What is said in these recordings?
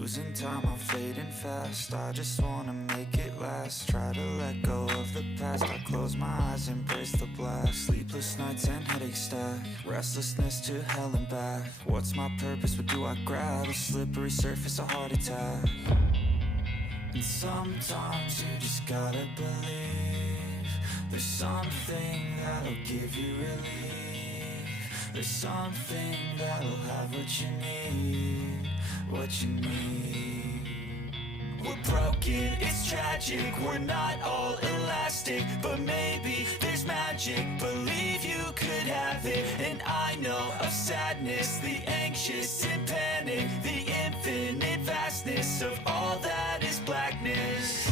Losing time, I'm fading fast. I just wanna make it last. Try to let go of the past. I close my eyes, embrace the blast. Sleepless nights and headaches stack. Restlessness to hell and back. What's my purpose? What do I grab? A slippery surface, a heart attack. And sometimes you just gotta believe there's something that'll give you relief. There's something that'll have what you need, what you need. We're broken, it's tragic, we're not all elastic, but maybe there's magic. Believe you could have it, and I know of sadness, the anxious and panic, the infinite vastness of all that is blackness.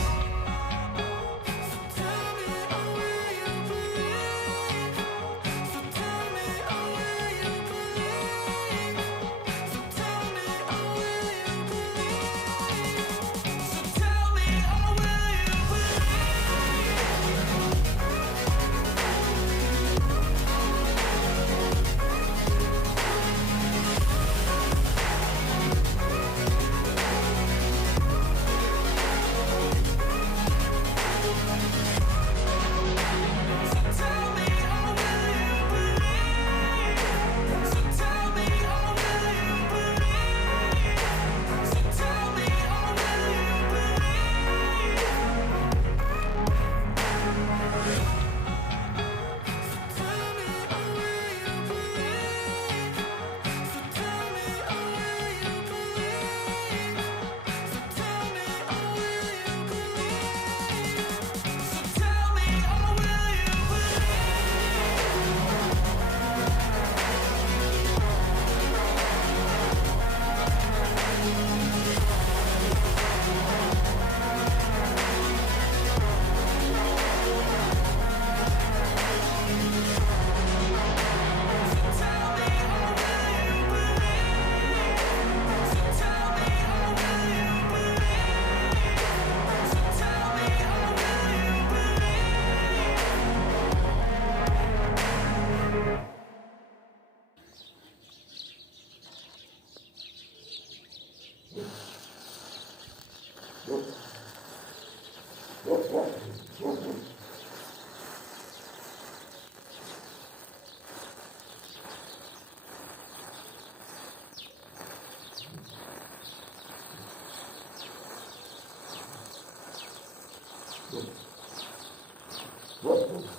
Whoa.